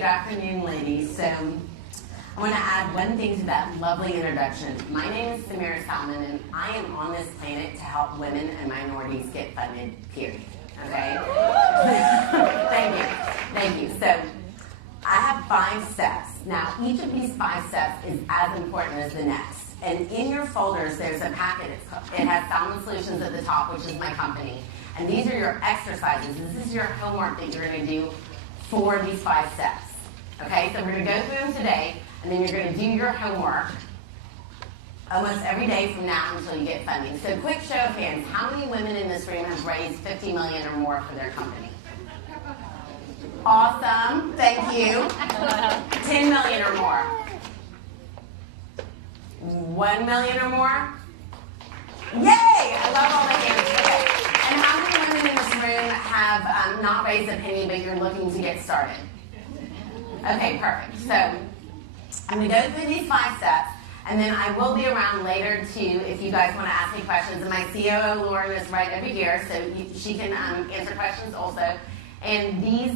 Good afternoon, ladies. So I want to add one thing to that lovely introduction. My name is Samira, Salman, and I am on this planet to help women and minorities get funded, period. Okay? Thank you. So I have 5 steps. Now, each of these 5 steps is as important as the next. And in your folders, there's a packet. It has Salman Solutions at the top, which is my company. And these are your exercises. This is your homework that you're going to do for these 5 steps. Okay, so we're going to go through them today, and then you're going to do your homework almost every day from now until you get funding. So quick show of hands. How many women in this room have raised $50 million or more for their company? Awesome. Thank you. 10 million or more. 1 million or more? Yay! I love all the hands. Okay. And how many women in this room have not raised a penny, but you're looking to get started? Okay, perfect. So I'm going to go through these 5 steps, and then I will be around later too if you guys want to ask me questions. And my COO, Lauren, is right over here, so she can answer questions also. And these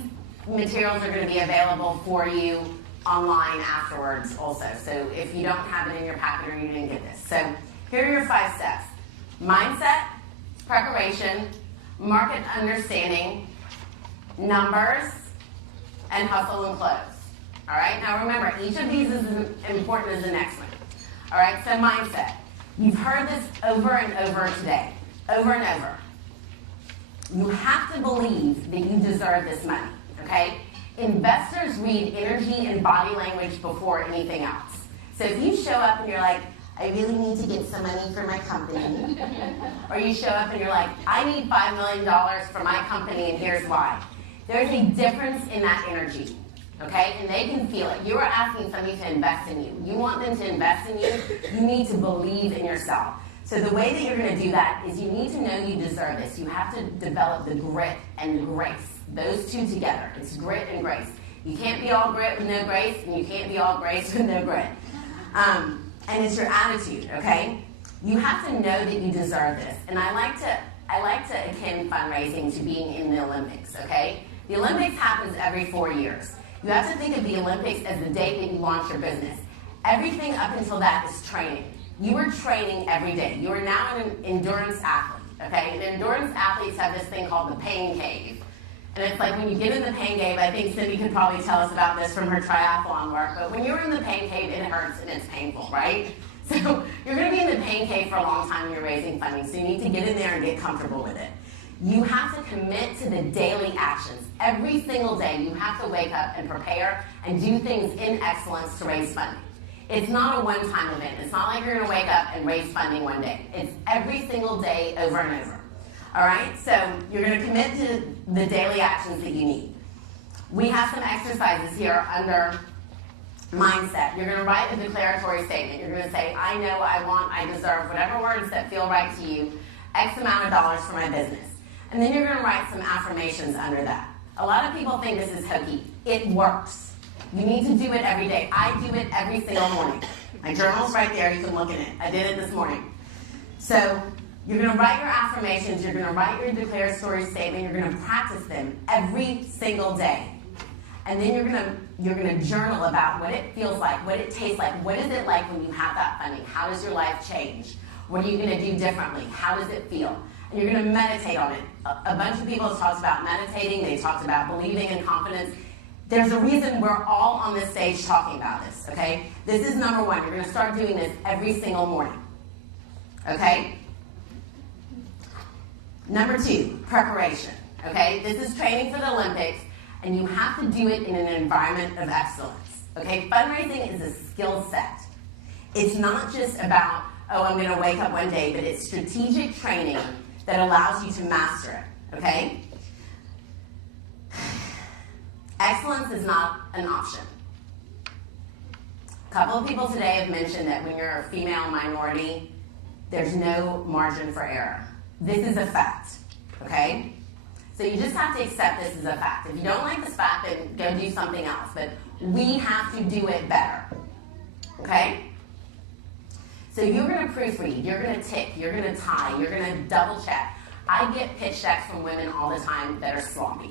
materials are going to be available for you online afterwards also. So if you don't have it in your packet or you didn't get this. So here are your 5 steps. Mindset, preparation, market understanding, numbers, and hustle and close. All right, now remember, each of these is as important as the next one. All right, so mindset. You've heard this over and over today, over and over. You have to believe that you deserve this money, okay? Investors read energy and body language before anything else. So if you show up and you're like, I really need to get some money for my company, or you show up and you're like, I need $5 million for my company and here's why. There's a difference in that energy, okay? And they can feel it. You are asking somebody to invest in you. You want them to invest in you. You need to believe in yourself. So the way that you're going to do that is you need to know you deserve this. You have to develop the grit and grace. Those two together. It's grit and grace. You can't be all grit with no grace, and you can't be all grace with no grit. And it's your attitude, okay? You have to know that you deserve this. And I like to akin fundraising to being in the Olympics, okay? The Olympics happens every 4 years. You have to think of the Olympics as the date that you launch your business. Everything up until that is training. You are training every day. You are now an endurance athlete, okay? And endurance athletes have this thing called the pain cave. And it's like when you get in the pain cave, I think Cindy could probably tell us about this from her triathlon work, but when you're in the pain cave, it hurts and it's painful, right? So you're going to be in the pain cave for a long time when you're raising funding, so you need to get in there and get comfortable with it. You have to commit to the daily actions. Every single day, you have to wake up and prepare and do things in excellence to raise funding. It's not a one-time event. It's not like you're going to wake up and raise funding one day. It's every single day over and over. All right, so you're going to commit to the daily actions that you need. We have some exercises here under mindset. You're going to write a declaratory statement. You're going to say, I know, I want, I deserve, whatever words that feel right to you, X amount of dollars for my business. And then you're going to write some affirmations under that. A lot of people think this is hokey. It works. You need to do it every day. I do it every single morning. My journal's right there. You can look in it. I did it this morning. So you're going to write your affirmations, you're going to write your declaratory statement, you're going to practice them every single day. And then you're going to journal about what it feels like, what it tastes like, what is it like when you have that funding? How does your life change? What are you going to do differently? How does it feel? And you're going to meditate on it. A bunch of people have talked about meditating, they talked about believing in confidence. There's a reason we're all on this stage talking about this, okay? This is number 1. You're going to start doing this every single morning, okay? Number 2, preparation, okay? This is training for the Olympics, and you have to do it in an environment of excellence, okay? Fundraising is a skill set. It's not just about, oh, I'm going to wake up one day, but it's strategic training that allows you to master it, okay? Excellence is not an option. A couple of people today have mentioned that when you're a female minority, there's no margin for error. This is a fact, okay? So you just have to accept this as a fact. If you don't like this fact, then go do something else. But we have to do it better, okay? So you're going to proofread, you're going to tick, you're going to tie, you're going to double check. I get pitch decks from women all the time that are sloppy.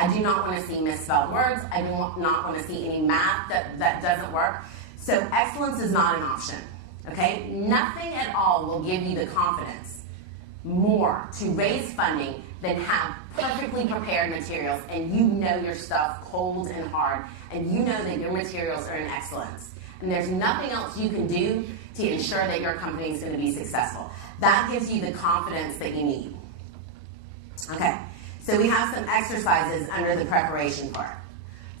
I do not want to see misspelled words. I do not want to see any math that doesn't work. So excellence is not an option, okay? Nothing at all will give you the confidence more to raise funding than have perfectly prepared materials, and you know your stuff cold and hard, and you know that your materials are in excellence. And there's nothing else you can do to ensure that your company is going to be successful. That gives you the confidence that you need. Okay, so we have some exercises under the preparation part.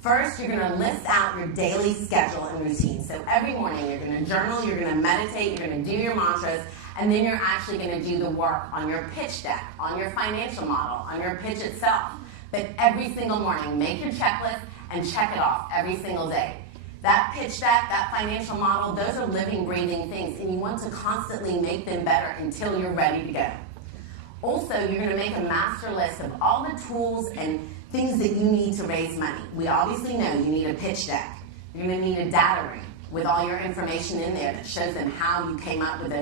First, you're going to list out your daily schedule and routine. So every morning you're going to journal, you're going to meditate, you're going to do your mantras, and then you're actually going to do the work on your pitch deck, on your financial model, on your pitch itself. But every single morning, make your checklist and check it off every single day. That pitch deck, that financial model, those are living, breathing things, and you want to constantly make them better until you're ready to go. Also, you're going to make a master list of all the tools and things that you need to raise money. We obviously know you need a pitch deck. You're going to need a data ring with all your information in there that shows them how you came up with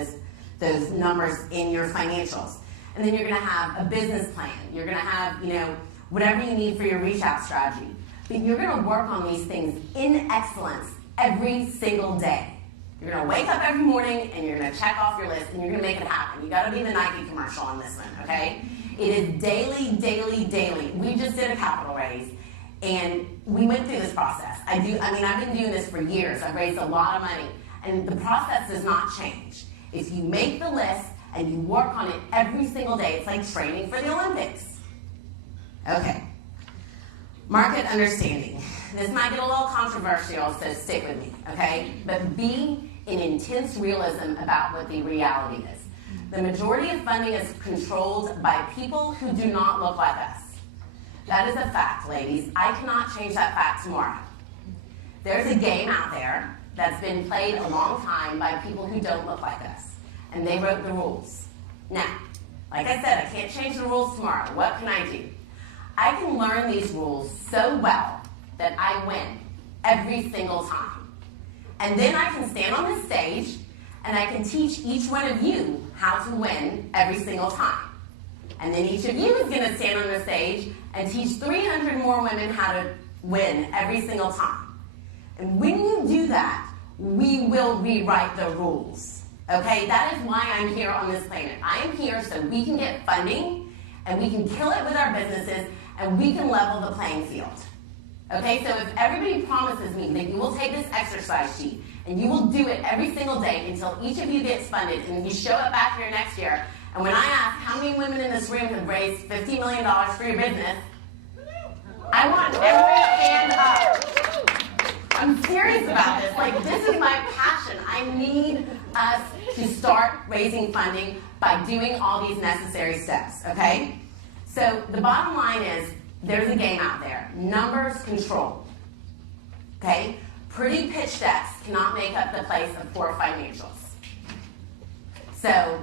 those numbers in your financials. And then you're going to have a business plan. You're going to have, whatever you need for your reach out strategy. But you're going to work on these things in excellence every single day. You're going to wake up every morning and you're going to check off your list and you're going to make it happen. You got to be the Nike commercial on this one, okay? It is daily, daily, daily. We just did a capital raise and we went through this process. I've been doing this for years. I've raised a lot of money and the process does not change. If you make the list and you work on it every single day, it's like training for the Olympics. Okay. Market understanding. This might get a little controversial, so stick with me, okay? But be in intense realism about what the reality is. The majority of funding is controlled by people who do not look like us. That is a fact, ladies. I cannot change that fact tomorrow. There's a game out there that's been played a long time by people who don't look like us, and they wrote the rules. Now, like I said, I can't change the rules tomorrow. What can I do? I can learn these rules so well that I win every single time. And then I can stand on this stage and I can teach each one of you how to win every single time. And then each of you is going to stand on the stage and teach 300 more women how to win every single time. And when you do that, we will rewrite the rules. Okay? That is why I'm here on this planet. I am here so we can get funding and we can kill it with our businesses and we can level the playing field. Okay, so if everybody promises me that you will take this exercise sheet and you will do it every single day until each of you gets funded and you show up back here next year, and when I ask how many women in this room have raised $50 million for your business, I want every hand up. I'm serious about this. Like, this is my passion. I need us to start raising funding by doing all these necessary steps, okay? So the bottom line is, there's a game out there. Numbers control. Okay? Pretty pitch decks cannot make up the place of poor financials. So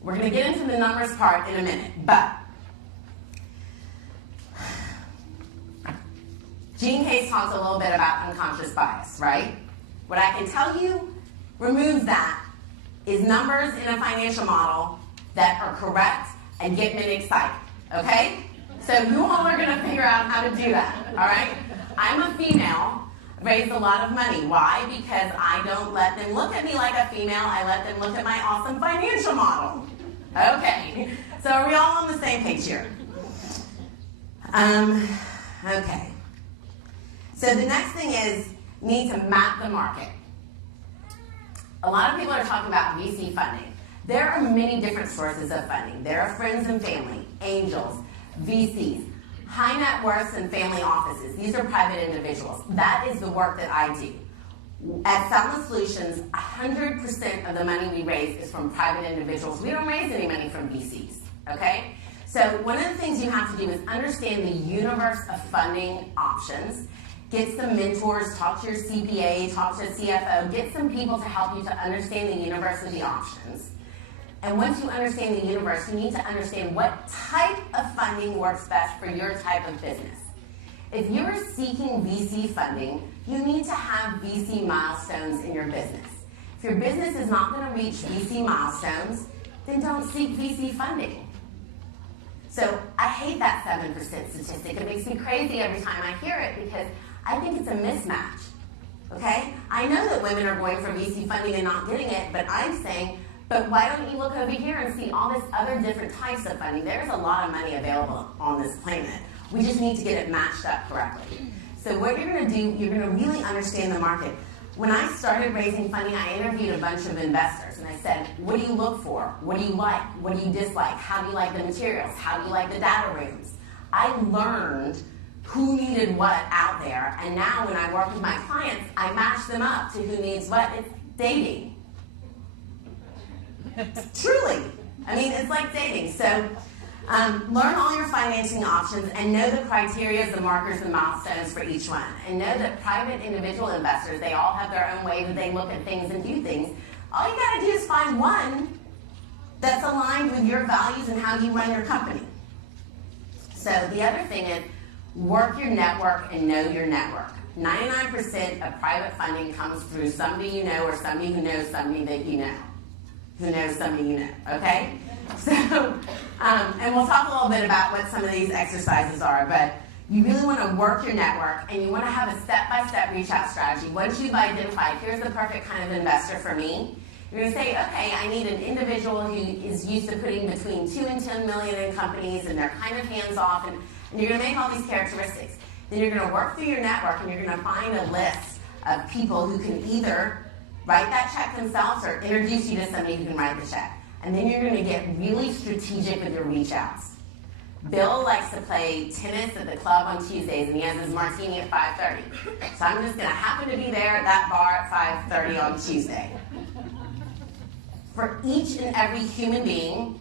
we're going to get into the numbers part in a minute. But Gene Case talked a little bit about unconscious bias, right? What I can tell you removes that is numbers in a financial model that are correct and get men excited. Okay? So you all are going to figure out how to do that, all right? I'm a female, raised a lot of money. Why? Because I don't let them look at me like a female. I let them look at my awesome financial model. Okay. So are we all on the same page here? Okay. So the next thing is, need to map the market. A lot of people are talking about VC funding. There are many different sources of funding. There are friends and family, angels, VCs, high net worths and family offices. These are private individuals. That is the work that I do. At Salman Solutions, 100% of the money we raise is from private individuals. We don't raise any money from VCs, okay? So one of the things you have to do is understand the universe of funding options. Get some mentors, talk to your CPA, talk to a CFO, get some people to help you to understand the universe of the options. And once you understand the universe, you need to understand what type of funding works best for your type of business. If you're seeking VC funding, you need to have VC milestones in your business. If your business is not going to reach VC milestones, then don't seek VC funding. So I hate that 7% statistic. It makes me crazy every time I hear it because I think it's a mismatch. Okay? I know that women are going for VC funding and not getting it, but I'm saying, but why don't you look over here and see all this other different types of funding? There's a lot of money available on this planet. We just need to get it matched up correctly. So what you're going to do, you're going to really understand the market. When I started raising funding, I interviewed a bunch of investors, and I said, what do you look for? What do you like? What do you dislike? How do you like the materials? How do you like the data rooms? I learned who needed what out there, and now when I work with my clients, I match them up to who needs what. It's dating. Truly. I mean, it's like dating. So learn all your financing options and know the criteria, the markers, and milestones for each one. And know that private individual investors, they all have their own way that they look at things and do things. All you got to do is find one that's aligned with your values and how you run your company. So the other thing is work your network and know your network. 99% of private funding comes through somebody you know or somebody who knows somebody that you know. Who knows somebody you know, okay? So, and we'll talk a little bit about what some of these exercises are, but you really want to work your network and you want to have a step-by-step reach-out strategy. Once you've identified, here's the perfect kind of investor for me, you're going to say, okay, I need an individual who is used to putting between 2 and 10 million in companies and they're kind of hands-off, and you're going to make all these characteristics. Then you're going to work through your network and you're going to find a list of people who can either write that check themselves or introduce you to somebody who can write the check. And then you're going to get really strategic with your reach outs. Bill likes to play tennis at the club on Tuesdays, and he has his martini at 5:30. So I'm just going to happen to be there at that bar at 5:30 on Tuesday. For each and every human being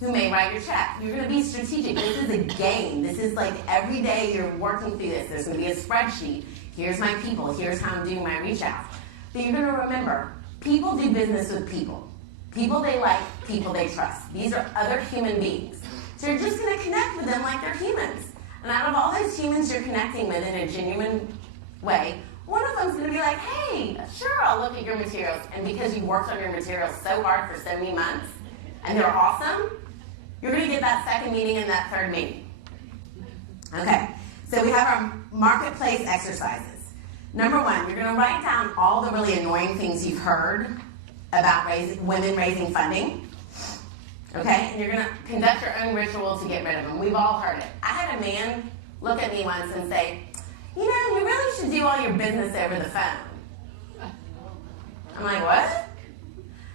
who may write your check, you're going to be strategic. This is a game. This is like every day you're working through this. There's going to be a spreadsheet. Here's my people. Here's how I'm doing my reach out. But you're going to remember, people do business with people. People they like, people they trust. These are other human beings. So you're just going to connect with them like they're humans. And out of all those humans you're connecting with in a genuine way, one of them's going to be like, hey, sure, I'll look at your materials. And because you worked on your materials so hard for so many months, and they're awesome, you're going to get that second meeting and that third meeting. Okay, so we have our marketplace exercises. Number one, you're going to write down all the really annoying things you've heard about women raising funding. Okay, and you're going to conduct your own ritual to get rid of them. We've all heard it. I had a man look at me once and say, you know, you really should do all your business over the phone. I'm like, what?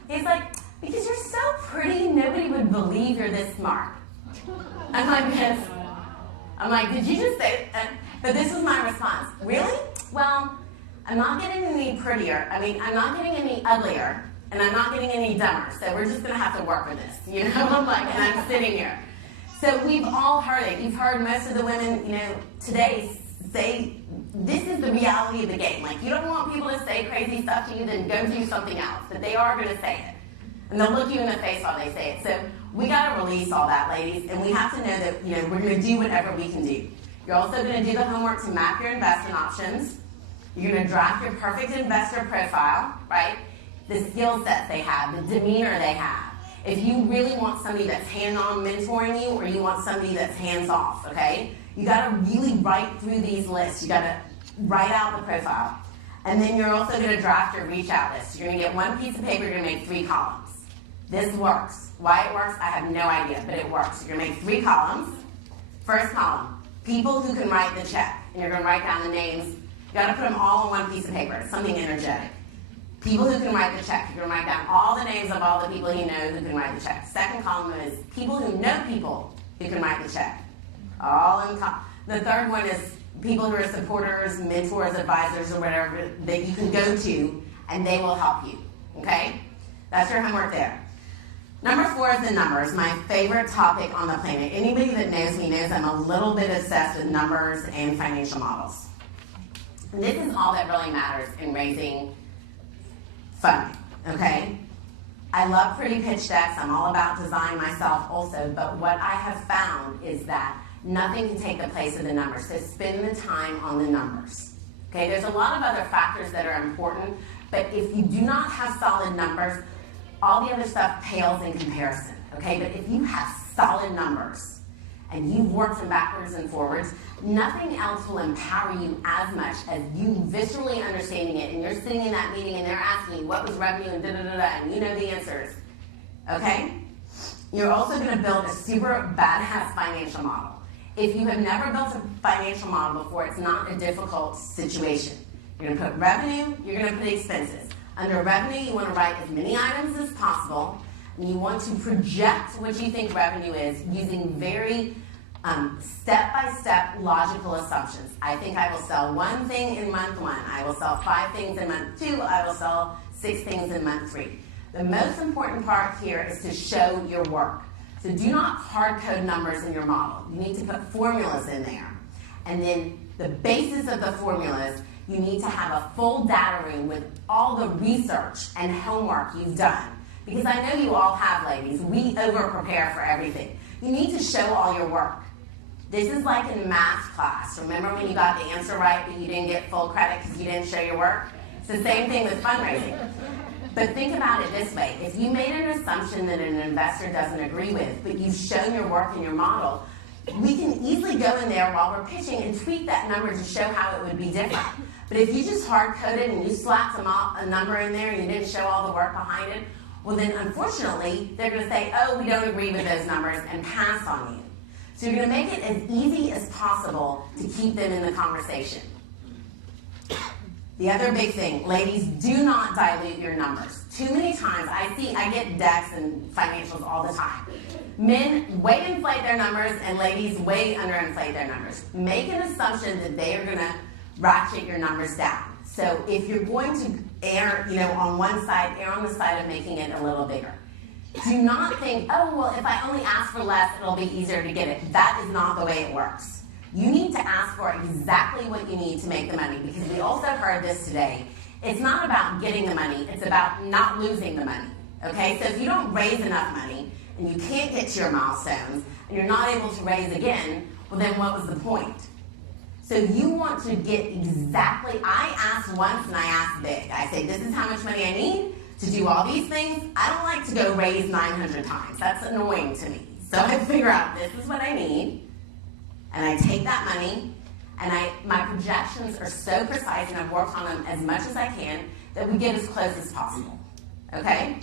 He's like, because you're so pretty, nobody would believe you're this smart. I'm like, yes. I'm like, did you just say that? But this was my response. Really? Well, I'm not getting any prettier. I mean, I'm not getting any uglier, and I'm not getting any dumber. So we're just going to have to work with this, you know? I'm like, and I'm sitting here. So we've all heard it. You've heard most of the women, you know, today say, this is the reality of the game. Like, you don't want people to say crazy stuff to you, then go do something else. But they are going to say it. And they'll look you in the face while they say it. So we got to release all that, ladies. And we have to know that, you know, we're going to do whatever we can do. You're also going to do the homework to map your investment options. You're going to draft your perfect investor profile, right? The skill sets they have, the demeanor they have. If you really want somebody that's hand-on mentoring you, or you want somebody that's hands-off, okay? You got to really write through these lists. You got to write out the profile. And then you're also going to draft your reach-out list. You're going to get one piece of paper. You're going to make 3 columns. This works. Why it works, I have no idea, but it works. You're going to make 3 columns. First column, people who can write the check. And you're going to write down the names. You got to put them all on one piece of paper. It's something energetic. People who can write the check. You're going to write down all the names of all the people you know who can write the check. Second column is people who know people who can write the check. All in column. The third one is people who are supporters, mentors, advisors, or whatever that you can go to, and they will help you. Okay? That's your homework there. Number 4 is the numbers, my favorite topic on the planet. Anybody that knows me knows I'm a little bit obsessed with numbers and financial models. And this is all that really matters in raising funding, okay? I love pretty pitch decks. I'm all about design myself also, but what I have found is that nothing can take the place of the numbers. So spend the time on the numbers, okay? There's a lot of other factors that are important, but if you do not have solid numbers, all the other stuff pales in comparison, okay? But if you have solid numbers and you've worked them backwards and forwards, nothing else will empower you as much as you viscerally understanding it, and you're sitting in that meeting and they're asking you what was revenue and da-da-da-da, and you know the answers, okay? You're also going to build a super badass financial model. If you have never built a financial model before, it's not a difficult situation. You're going to put revenue, you're going to put expenses. Under revenue, you want to write as many items as possible, and you want to project what you think revenue is using very step-by-step logical assumptions. I think I will sell 1 thing in month 1. I will sell 5 things in month 2. I will sell 6 things in month 3. The most important part here is to show your work. So do not hard code numbers in your model. You need to put formulas in there. And then the basis of the formulas, you need to have a full data room with all the research and homework you've done. Because I know you all have, ladies. We over-prepare for everything. You need to show all your work. This is like in math class. Remember when you got the answer right but you didn't get full credit because you didn't show your work? It's the same thing with fundraising. But think about it this way. If you made an assumption that an investor doesn't agree with, but you've shown your work in your model, we can easily go in there while we're pitching and tweak that number to show how it would be different. But if you just hard-coded and you slapped a number in there and you didn't show all the work behind it, well then unfortunately they're going to say, oh, we don't agree with those numbers and pass on you. So you're going to make it as easy as possible to keep them in the conversation. The other big thing, ladies, do not dilute your numbers. Too many times, I get decks and financials all the time. Men way inflate their numbers and ladies way underinflate their numbers. Make an assumption that they are going to ratchet your numbers down. So if you're going to err, on one side, err on the side of making it a little bigger. Do not think, oh, well, if I only ask for less, it'll be easier to get it. That is not the way it works. You need to ask for exactly what you need to make the money, because we also heard this today. It's not about getting the money, it's about not losing the money, okay? So if you don't raise enough money, and you can't get to your milestones, and you're not able to raise again, well then what was the point? So you want to get exactly, I asked once and I asked big. I say, this is how much money I need to do all these things. I don't like to go raise 900 times. That's annoying to me. So I figure out this is what I need, and I take that money, and my projections are so precise, and I've worked on them as much as I can, that we get as close as possible, okay?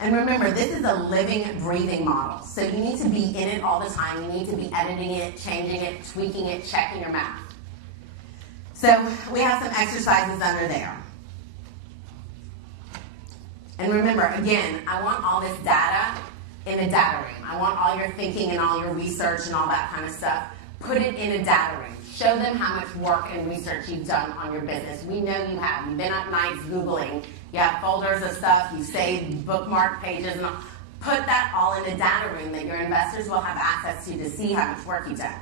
And remember, this is a living, breathing model, so you need to be in it all the time. You need to be editing it, changing it, tweaking it, checking your math. So we have some exercises under there. And remember, again, I want all this data in a data room. I want all your thinking and all your research and all that kind of stuff. Put it in a data room. Show them how much work and research you've done on your business. We know you have. You've been up nights Googling. You have folders of stuff. You saved bookmark pages. And all. Put that all in a data room that your investors will have access to see how much work you've done.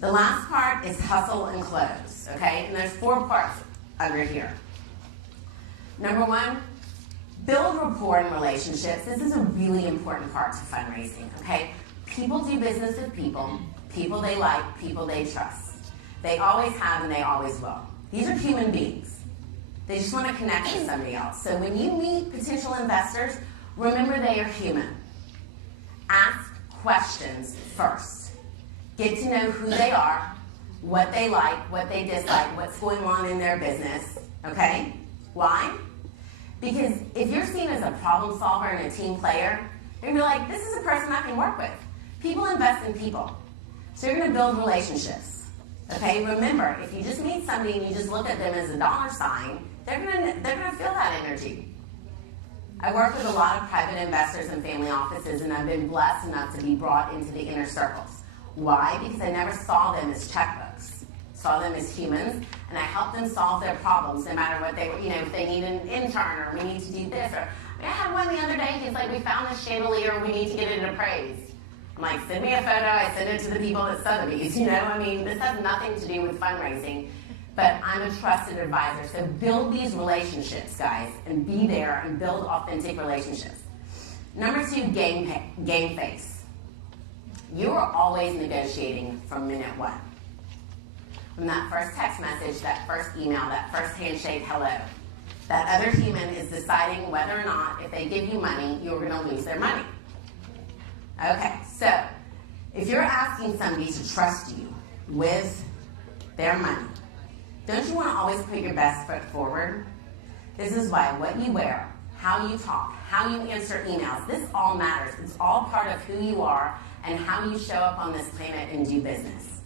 The last part is hustle and close, okay? And there's 4 parts under here. Number 1, build rapport and relationships. This is a really important part to fundraising, okay? People do business with people. People they like, people they trust. They always have and they always will. These are human beings. They just want to connect with somebody else. So when you meet potential investors, remember they are human. Ask questions first. Get to know who they are, what they like, what they dislike, what's going on in their business, okay? Why? Because if you're seen as a problem solver and a team player, you're going to be like, this is a person I can work with. People invest in people. So you're going to build relationships. Okay, remember, if you just meet somebody and you just look at them as a dollar sign, they're going to feel that energy. I work with a lot of private investors and family offices, and I've been blessed enough to be brought into the inner circles. Why? Because I never saw them as checkbooks. Saw them as humans, and I helped them solve their problems, no matter what they were, if they need an intern, or we need to do this, or I had one the other day, he's like, we found this chandelier, we need to get it appraised. I'm like, send me a photo, I send it to the people at Sotheby's, this has nothing to do with fundraising, but I'm a trusted advisor, so build these relationships, guys, and be there and build authentic relationships. Number 2, game face. You are always negotiating from minute 1. From that first text message, that first email, that first handshake, hello. That other human is deciding whether or not, if they give you money, you're going to lose their money. Okay, so if you're asking somebody to trust you with their money, don't you want to always put your best foot forward? This is why what you wear, how you talk, how you answer emails, this all matters. It's all part of who you are and how you show up on this planet and do business.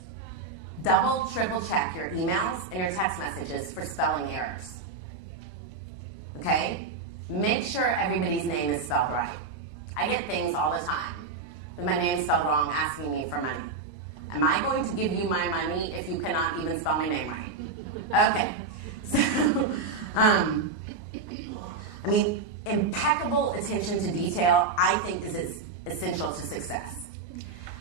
Double, triple check your emails and your text messages for spelling errors. Okay? Make sure everybody's name is spelled right. I get things all the time. With my name spelled wrong, asking me for money. Am I going to give you my money if you cannot even spell my name right? Okay. So, I mean, impeccable attention to detail, I think, is essential to success.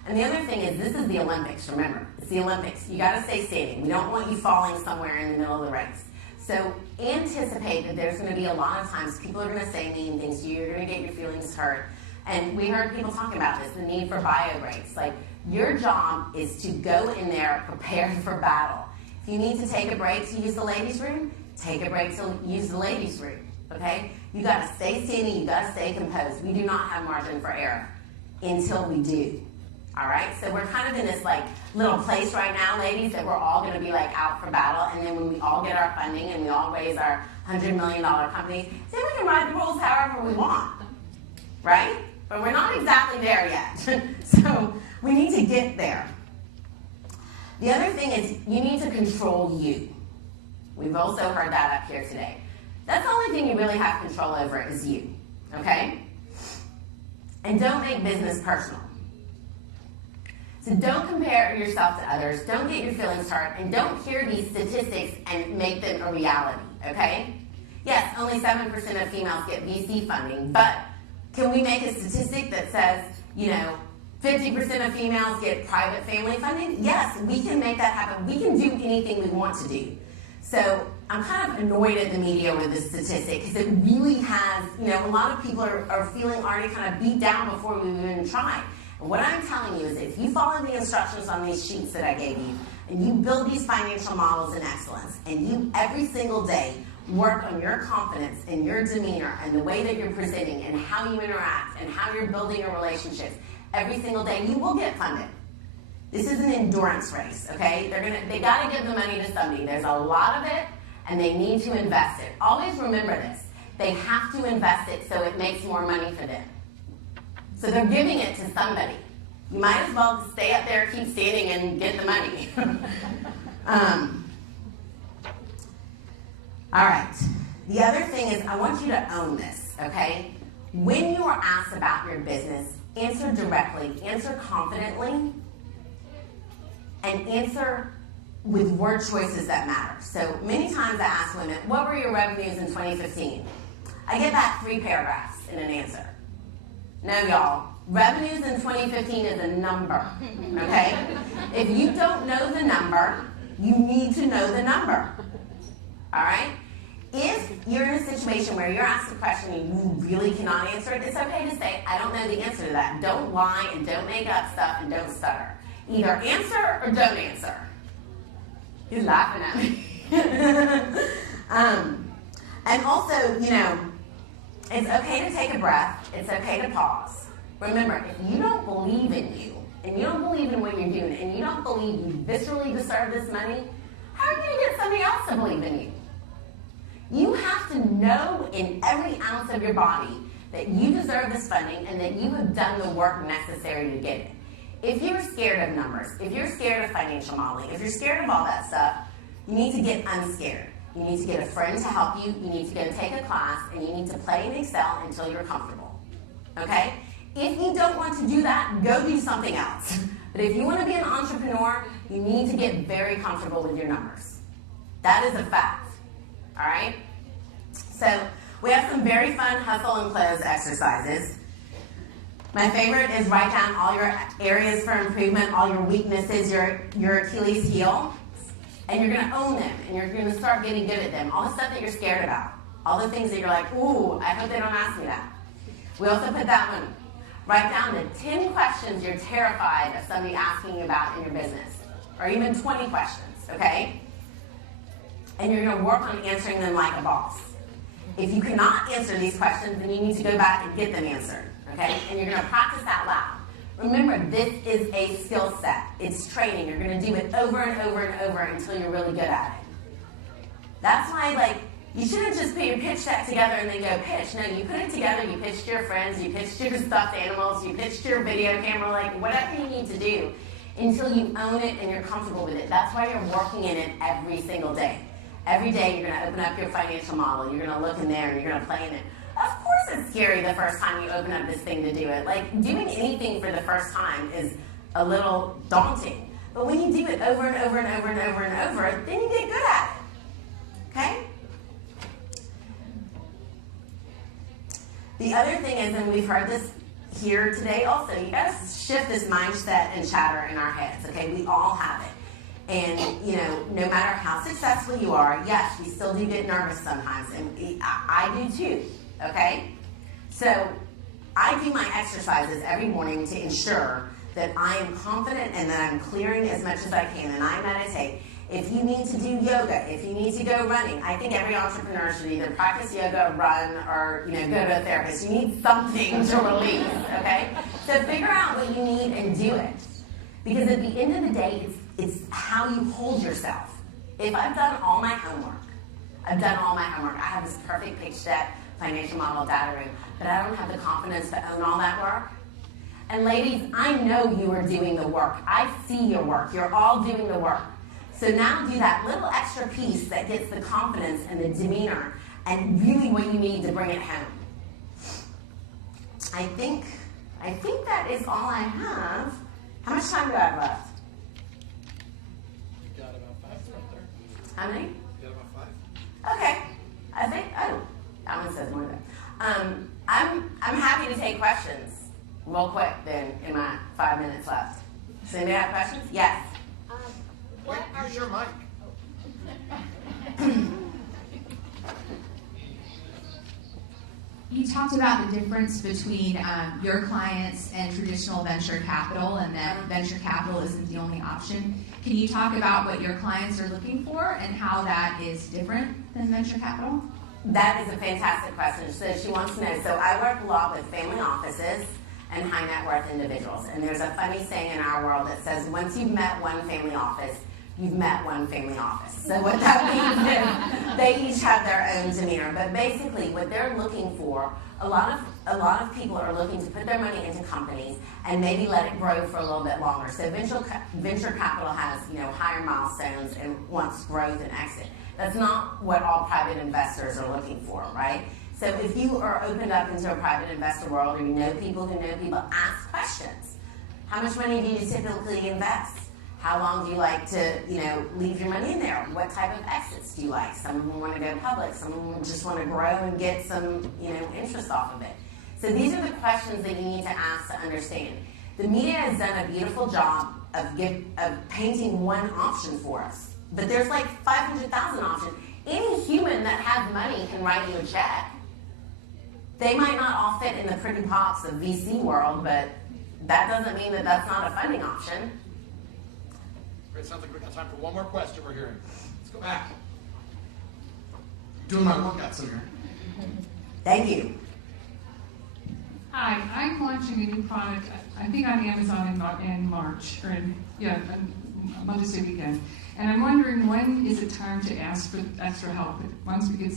And the other thing is, this is the Olympics, remember. It's the Olympics. You gotta stay standing. We don't want you falling somewhere in the middle of the race. So anticipate that there's gonna be a lot of times people are gonna say mean things to you, you're gonna get your feelings hurt. And we heard people talking about this, the need for bio breaks. Like, your job is to go in there prepared for battle. If you need to take a break to use the ladies' room, take a break to use the ladies' room, okay? You gotta stay standing, you gotta stay composed. We do not have margin for error until we do. All right, so we're kind of in this like little place right now, ladies, that we're all going to be like out for battle, and then when we all get our funding and we all raise our $100 million companies, then we can write the rules however we want, right? But we're not exactly there yet, so we need to get there. The other thing is you need to control you. We've also heard that up here today. That's the only thing you really have control over is you, okay? And don't make business personal. So don't compare yourself to others, don't get your feelings hurt, and don't hear these statistics and make them a reality, okay? Yes, only 7% of females get VC funding, but can we make a statistic that says, 50% of females get private family funding? Yes, we can make that happen. We can do anything we want to do. So I'm kind of annoyed at the media with this statistic because it really has, a lot of people are feeling already kind of beat down before we even try. And what I'm telling you is if you follow the instructions on these sheets that I gave you, and you build these financial models in excellence, and you every single day work on your confidence and your demeanor and the way that you're presenting and how you interact and how you're building your relationships, every single day you will get funded. This is an endurance race, okay? They gotta give the money to somebody. There's a lot of it, and they need to invest it. Always remember this. They have to invest it so it makes more money for them. So they're giving it to somebody. You might as well stay up there, keep standing, and get the money. All right. The other thing is I want you to own this, okay? When you are asked about your business, answer directly, answer confidently, and answer with word choices that matter. So many times I ask women, what were your revenues in 2015? I get back 3 paragraphs in an answer. No, y'all. Revenues in 2015 is a number, okay? If you don't know the number, you need to know the number, all right? If you're in a situation where you're asked a question and you really cannot answer it, it's okay to say, I don't know the answer to that. Don't lie and don't make up stuff and don't stutter. Either answer or don't answer. He's laughing at me. And also, it's okay to take a breath. It's okay to pause. Remember, if you don't believe in you, and you don't believe in what you're doing, and you don't believe you viscerally deserve this money, how are you going to get somebody else to believe in you? You have to know in every ounce of your body that you deserve this funding and that you have done the work necessary to get it. If you're scared of numbers, if you're scared of financial modeling, if you're scared of all that stuff, you need to get unscared. You need to get a friend to help you. You need to go take a class, and you need to play in Excel until you're comfortable. Okay? If you don't want to do that, go do something else. But if you want to be an entrepreneur, you need to get very comfortable with your numbers. That is a fact. All right? So we have some very fun hustle and close exercises. My favorite is write down all your areas for improvement, all your weaknesses, your Achilles heel, and you're going to own them, and you're going to start getting good at them. All the stuff that you're scared about, all the things that you're like, ooh, I hope they don't ask me that. We also put that one. Write down the 10 questions you're terrified of somebody asking you about in your business, or even 20 questions, okay? And you're going to work on answering them like a boss. If you cannot answer these questions, then you need to go back and get them answered, okay? And you're going to practice out loud. Remember, this is a skill set. It's training. You're going to do it over and over and over until you're really good at it. That's why, like, you shouldn't just put your pitch deck together and then go pitch. No, you put it together, you pitched to your friends, you pitched to your stuffed animals, you pitched to your video camera, like whatever you need to do until you own it and you're comfortable with it. That's why you're working in it every single day. Every day you're going to open up your financial model, you're going to look in there and you're going to play in it. Of course it's scary the first time you open up this thing to do it. Like, doing anything for the first time is a little daunting. But when you do it over and over and over and over and over, then you get good at it. Okay? The other thing is, and we've heard this here today also, you gotta shift this mindset and chatter in our heads, okay? We all have it. And, you know, no matter how successful you are, yes, we still do get nervous sometimes, and I do too, okay? So I do my exercises every morning to ensure that I am confident and that I'm clearing as much as I can, and I meditate. If you need to do yoga, if you need to go running, I think every entrepreneur should either practice yoga, run, or go to a therapist. You need something to release, okay? So figure out what you need and do it. Because at the end of the day, it's how you hold yourself. If I've done all my homework, I have this perfect pitch deck, financial model, data room, but I don't have the confidence to own all that work. And ladies, I know you are doing the work. I see your work. You're all doing the work. So now do that little extra piece that gets the confidence and the demeanor and really what you need to bring it home. I think that is all I have. How much time do I have left? You got about 5 left there. How many? You got about 5. Okay. I think, that one says more than. I'm happy to take questions real quick then in my 5 minutes left. Does anybody have questions? Yes. Wait, use your mic. You talked about the difference between your clients and traditional venture capital, and that venture capital isn't the only option. Can you talk about what your clients are looking for and how that is different than venture capital? That is a fantastic question. So she wants to know, so I work a lot with family offices and high net worth individuals. And there's a funny saying in our world that says, once you've met one family office, you've met one family office. So what that means is they each have their own demeanor. But basically what they're looking for, a lot of people are looking to put their money into companies and maybe let it grow for a little bit longer. So venture capital has, higher milestones and wants growth and exit. That's not what all private investors are looking for, right? So if you are opened up into a private investor world, or you know people who know people, ask questions. How much money do you typically invest? How long do you like to, leave your money in there? What type of exits do you like? Some of them want to go public. Some of them just want to grow and get some, interest off of it. So these are the questions that you need to ask to understand. The media has done a beautiful job of painting one option for us. But there's like 500,000 options. Any human that has money can write you a check. They might not all fit in the pretty box of VC world, but that doesn't mean that that's not a funding option. Great, sounds like we got time for one more question we're hearing. Let's go back. Doing my workouts in here. Thank you. Hi, I'm launching a new product, I think on Amazon in March, or Mother's Day weekend. And I'm wondering, when is it time to ask for extra help? Once we get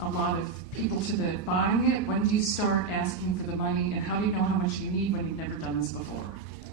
a lot of people to the buying it, when do you start asking for the money, and how do you know how much you need when you've never done this before?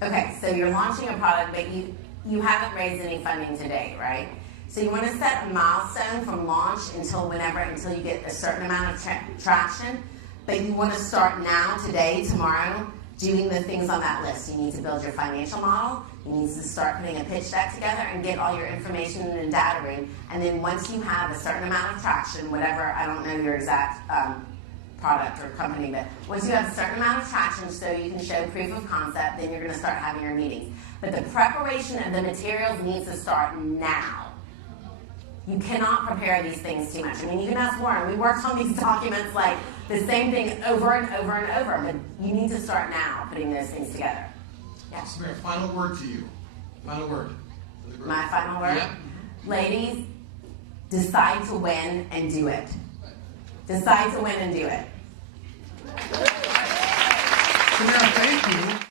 Okay, so you're launching a product, but you haven't raised any funding to date, right? So you want to set a milestone from launch until you get a certain amount of traction, but you want to start now, today, tomorrow, doing the things on that list. You need to build your financial model, you need to start putting a pitch deck together and get all your information in a data room, and then once you have a certain amount of traction, whatever, I don't know your exact product or company, but once you have a certain amount of traction so you can show proof of concept, then you're going to start having your meetings. But the preparation of the materials needs to start now. You cannot prepare these things too much. I mean, you can ask Warren. We worked on these documents like the same thing over and over and over, but you need to start now putting those things together. Yeah. Samira, final word to you. Final word. My final word? Yep. Ladies, decide to win and do it. Decide to win and do it. Samira, thank Thank you.